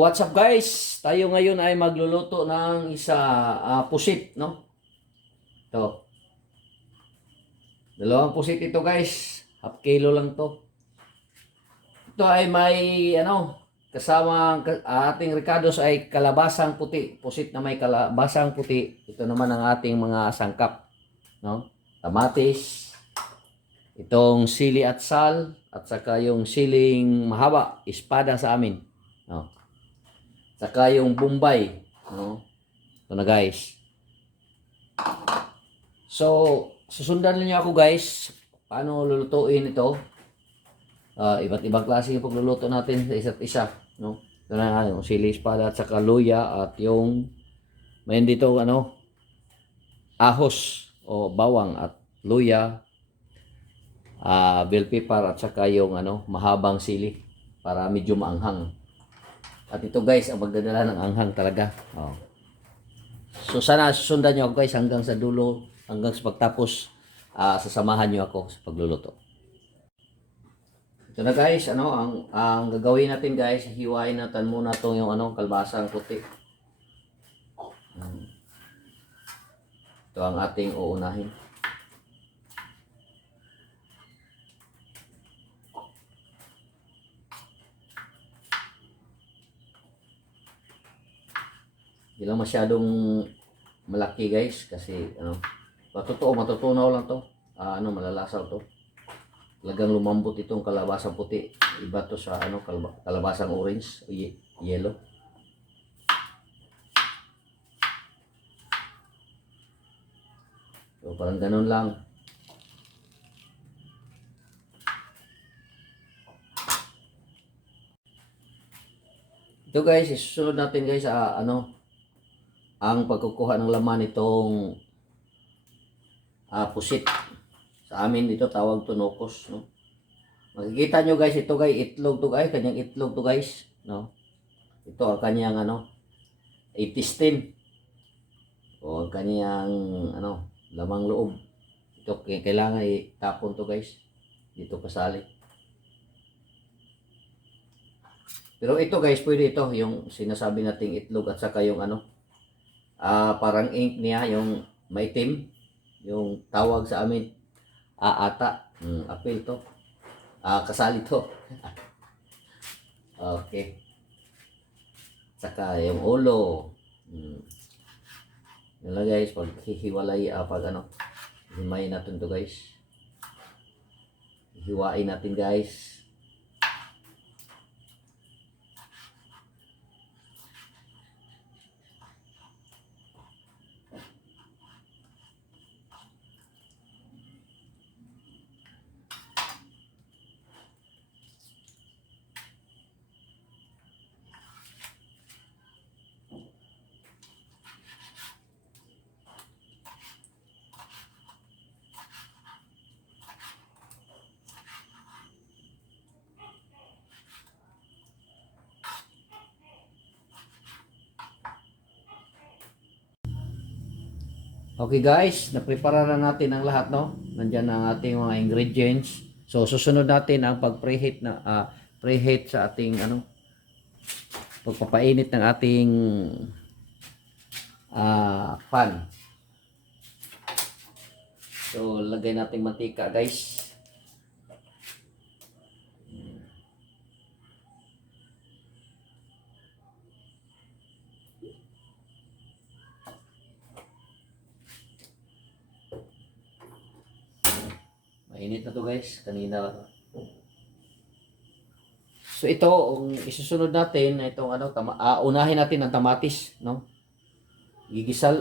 So what's up guys? Tayo ngayon ay magluluto ng pusit, no? Ito. Dalawang pusit ito guys. Half kilo lang to. Ito ay may kasamang ating ricados ay kalabasang puti. Pusit na may kalabasang puti. Ito naman ang ating mga sangkap, no? Kamatis, itong sili at sal, at saka yung siling mahaba, espada sa amin, no? Saka yung Bombay, no? Ito na guys. So, susundan niyo ako guys, paano lulutuin ito. Iba't ibang klase yung pagluluto natin sa isa't isa, no? Ito na nga, yung sili, espada, at saka luya, at yung may dito ahos o bawang at luya, bell pepper, at saka yung mahabang sili para medyo maanghang. At ito guys, ang magdadala ng anghang talaga. So sana susundan nyo ako guys hanggang sa dulo, hanggang sa pagtapos. Sasamahan nyo ako sa pagluluto. Ito na guys, ang gagawin natin guys, hiwain natin muna itong yung kalbasang puti. Ito ang ating uunahin. Hindi lang masyadong malaki guys kasi matutunaw lang to. Malalasaw to. Talagang lumambot itong kalabasang puti. Iba to sa kalabasang orange o yellow. So parang ganun lang. Ito guys, isusunod natin guys ang pagkukuha ng laman nitong pusit. Sa amin dito tawag to nokos, no? Makikita nyo guys, ito guys, itlog to guys, kanyang itlog to guys, no? Ito ang kanyang intestine o ang kanyang lamang loob. Ito kailangan itapon to guys, dito kasali. Pero ito guys, pwede ito yung sinasabi nating itlog at saka yung parang ink niya, yung maitim, yung tawag sa amin ata, apil to, kasali to. Okay, saka yung ulo. Yun lang guys, pag hihiwalay, himayin natin to guys, hiwain natin guys. Okay guys, naprepara na natin ang lahat, no? Nandiyan ang ating mga ingredients. So susunod natin ang pag-preheat preheat sa ating pagpapainit ng ating pan. So lagay natin mantika guys. Mainit na to guys, kanina. So ito, ang isusunod natin, itong unahin natin ang tamatis, no? Igisa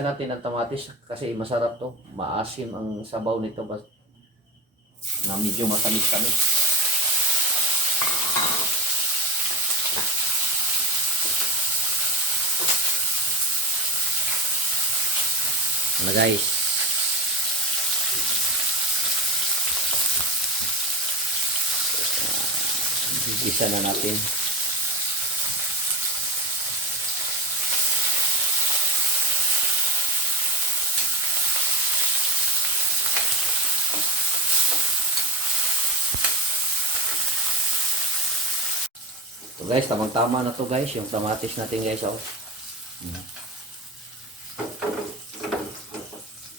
natin ang tamatis kasi masarap to. Maasim ang sabaw nito na medyo matamis-tamis. Guys, igisa na natin. Guys, tamang-tama na to guys, yung kamatis natin guys. Oh.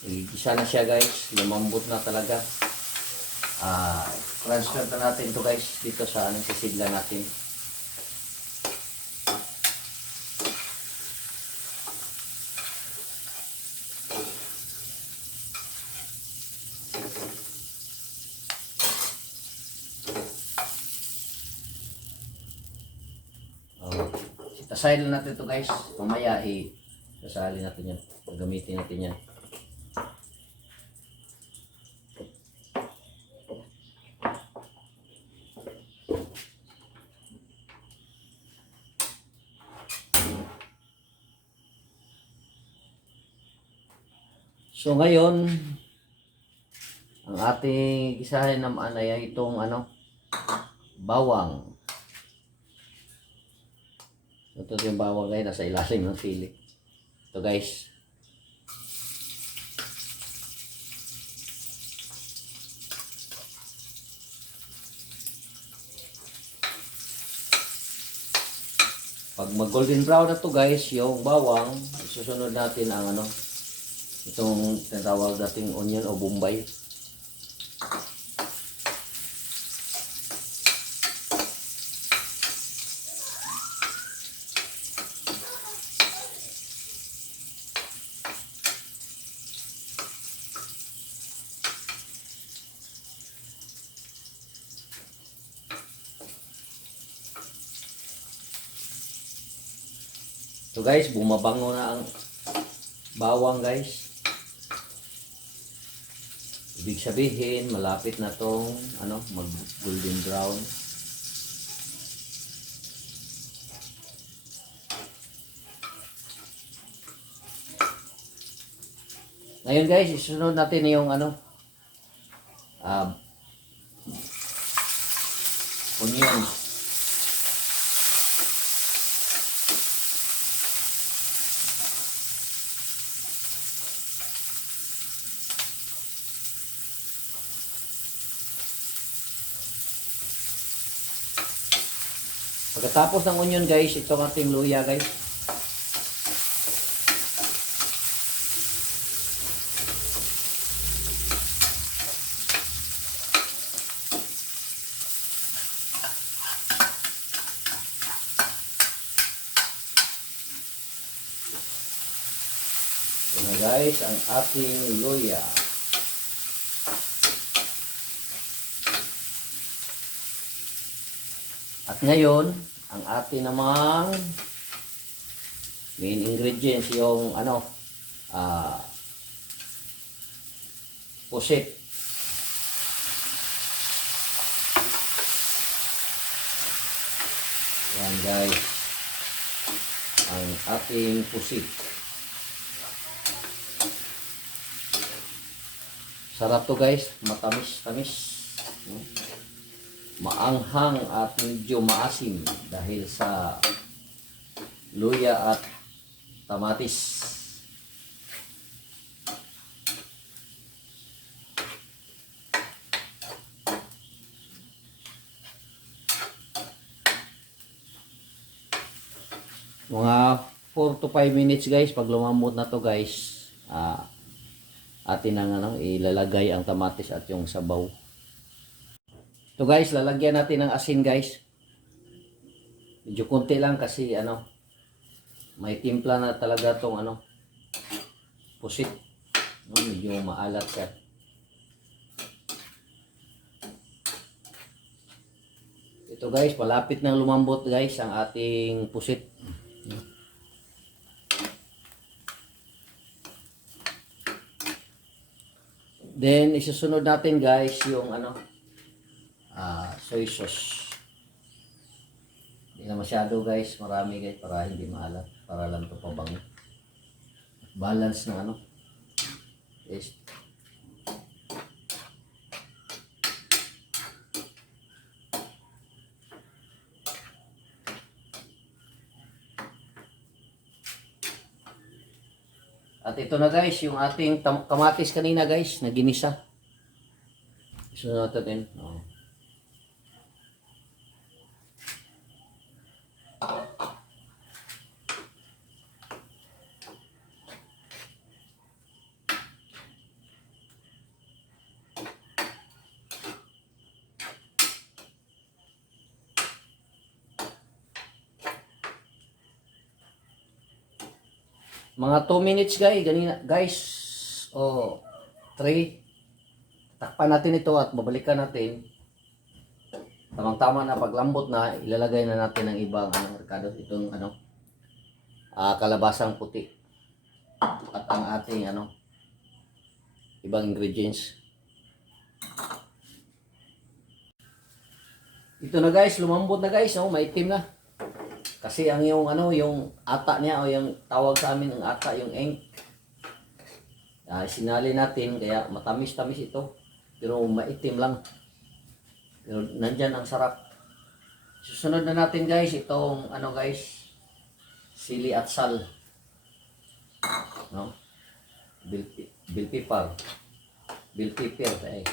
Igisa na siya guys, lumambot na talaga. Transfer na natin to guys dito sa anong sisidla natin. Sasayin natin to guys. Mamaya sasali natin yan. Gagamitin natin yan. So ngayon, ang ating isahin naman ay itong bawang. Ito yung bawang guys, nasa ilalim ng sili. Ito guys. Pag mag golden brown na to guys, yung bawang, susunod natin ang itong tinatawag nating onion o bombay. So guys, bumabango na ang bawang guys. Ibig sabihin, malapit na tong mag golden brown. Ngayon guys, isunod natin yung onions. Pagkatapos ng onion guys, ito ang ating luya guys. Ito na guys, ang ating luya. At ngayon, ang ating namang main ingredients yung pusit. Yan guys, ang ating pusit. Sarap to guys, matamis-tamis. Maanghang at medyo maasim dahil sa luya at tamatis. Mga 4 to 5 minutes guys, pag lumambot na to guys, atin ang ilalagay ang tamatis at yung sabaw. So guys, lalagyan natin ng asin guys. Medyo konti lang kasi may timpla na talaga tong pusit. Medyo maalat siya. Ito guys, palapit nang lumambot guys ang ating pusit. Then isusunod natin guys yung soy sauce. Hindi na masyado guys, marami guys para hindi maalat, para lang ito pabango. Balance ng taste. At ito na guys, yung ating kamatis kanina guys, na ginisa. Isunod natin. Mga 2 minutes guys, ganina, guys. O 3. Takpan natin ito at babalikan natin. Tamang-tama na paglambot na, ilalagay na natin ang ibang Ricardo, itong kalabasang puti at ang ating ibang ingredients. Ito na guys, lumambot na guys, maitim na. Kasi ang yung ata niya o yung tawag sa amin ng ata, yung ink. Sinali natin kaya matamis-tamis ito. Pero maitim lang. Pero nandyan ang sarap. Susunod na natin guys itong guys, sili at sal. No? Bell pepper. Bell pepper eh.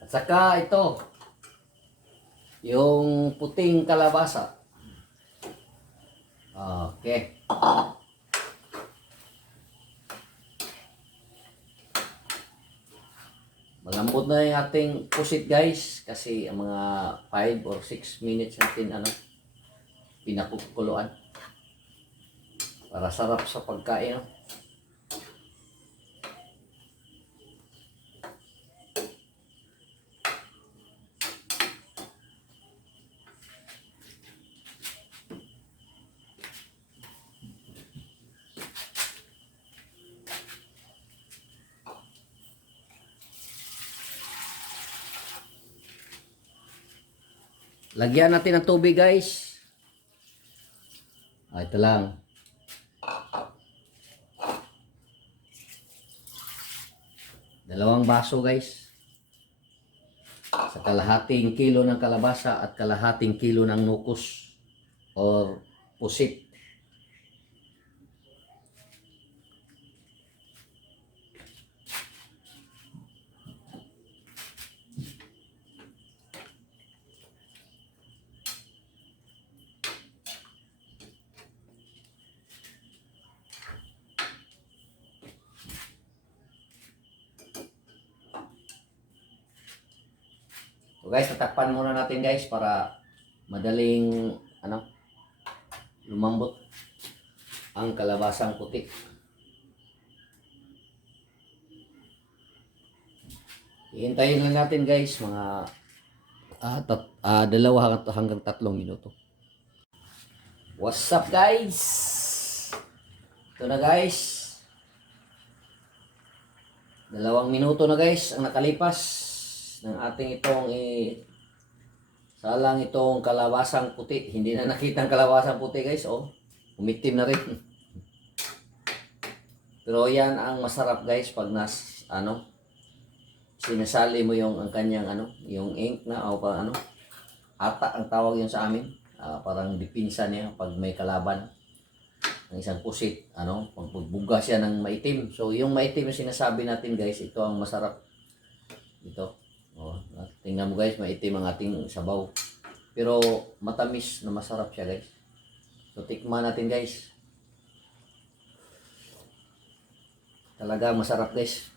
At saka ito, yung puting kalabasa. Okay. Malambot na yung ating pusit guys kasi ang mga 5 or 6 minutes natin pinakukuluan para sarap sa pagkain. Lagyan natin ng tubig guys. Ito lang. Dalawang baso guys. Sa kalahating kilo ng kalabasa at kalahating kilo ng nukos or pusit. So guys, tatakpan muna natin guys para madaling lumambot ang kalabasang puti. Ihintayin lang natin guys mga 2 hanggang 3 minuto. What's up guys? Ito na guys. 2 minuto na guys ang nakalipas ng ating salang itong kalabasang puti. Hindi na nakita ang kalabasang puti guys, umitim na rin. Pero yan ang masarap guys pag sinasali mo yung ang kanyang yung ink na o ata ang tawag yun sa amin. Parang dipinsa niya pag may kalaban ng isang pusit, pagbuga siya ng maitim. So yung maitim na sinasabi natin guys, ito ang masarap. Ito. Tingnan mo guys, maitim ang ating sabaw. Pero matamis na masarap siya guys. So tikman natin guys. Talaga masarap guys.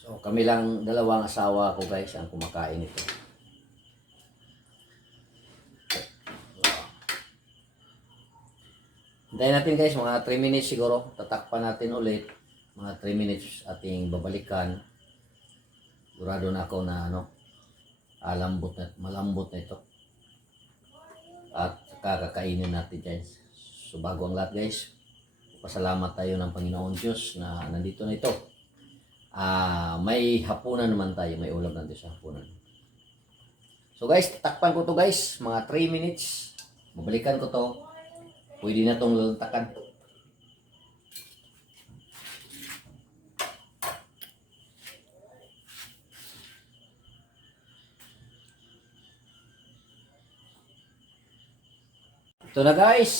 So kami lang 2 asawa ko guys ang kumakain ito. Hintayin natin guys mga 3 minutes siguro. Tatakpan natin ulit. Mga 3 minutes ating babalikan. Sigurado na ako na malambot na ito. At kakainin natin guys. So bago ang lahat guys, pasalamat tayo ng Panginoon Diyos na nandito na ito. May hapunan naman tayo, may ulam natin sa hapunan. So guys, tatakpan ko to guys, mga 3 minutes. Babalikan ko to. Pwede na tong lalatakan. Ito na guys.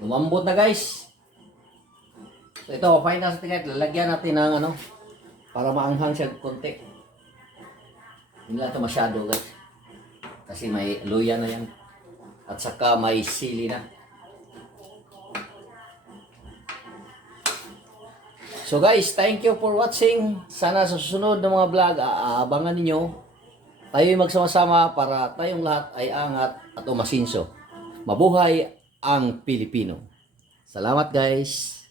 Lumambot na guys. So ito, final sa tingin. Lalagyan natin ng para maanghang siya konti. Hindi lang ito masyado guys. Kasi may luya na yan. At saka may sili na. So guys, thank you for watching. Sana sa susunod na mga vlog, aabangan ninyo. Tayo magsama-sama para tayong lahat ay angat at umasinso. Mabuhay ang Pilipino. Salamat guys.